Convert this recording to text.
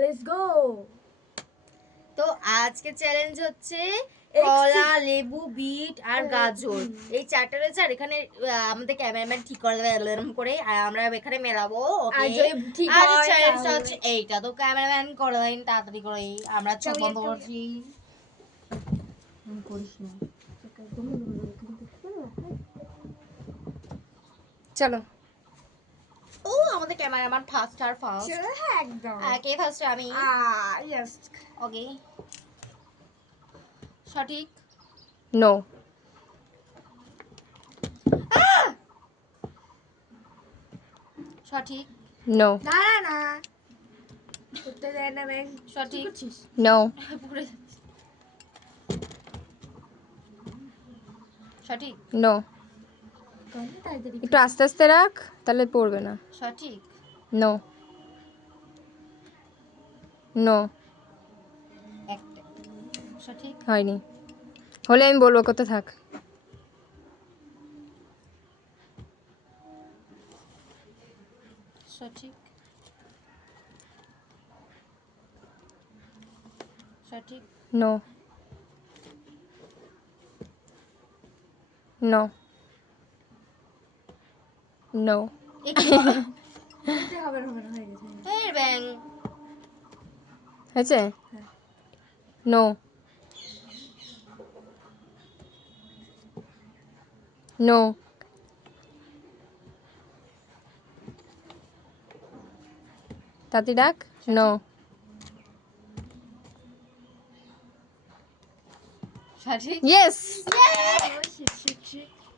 Let's go. তো আজকে challenge হচ্ছে কলা, লেবু, বিট আর গাজর, এই চারটে রয়েছে। আর এখানে আমাদের ক্যামেরাম্যান ঠিক করে দেবে এরকম করে, আর আমরা এখানে মেলাবো। ওকে, আর চ্যালেঞ্জটা হচ্ছে এইটা। তো ক্যামেরাম্যান করে দেন তাড়াতাড়ি করে, আমরা চোখ বন্ধ করছি। চলো। ও আমাদের ক্যামেরাম্যান ফার্স্ট একদম। কে ফার্স্ট? আমি। ইয়েস। ওকে, সঠিক। নো। সঠিক। নো। না না না, করতে দেয় না ব্যাং। সঠিক। নো। সঠিক। নো। একটু আস্তে আস্তে রাখ, তাহলে পড়বে না। সঠিক। নো। নো। একটা সঠিক। হয়নি। হলে আমি বলবো, কোথায় থাক। সঠিক। সঠিক। নো। নো। নো। হবে না, হয়ে গেছে। এই ব্যাং হয়েছে? নো। নো। তাতে ডাক। নো। সঠিক। ইয়েস।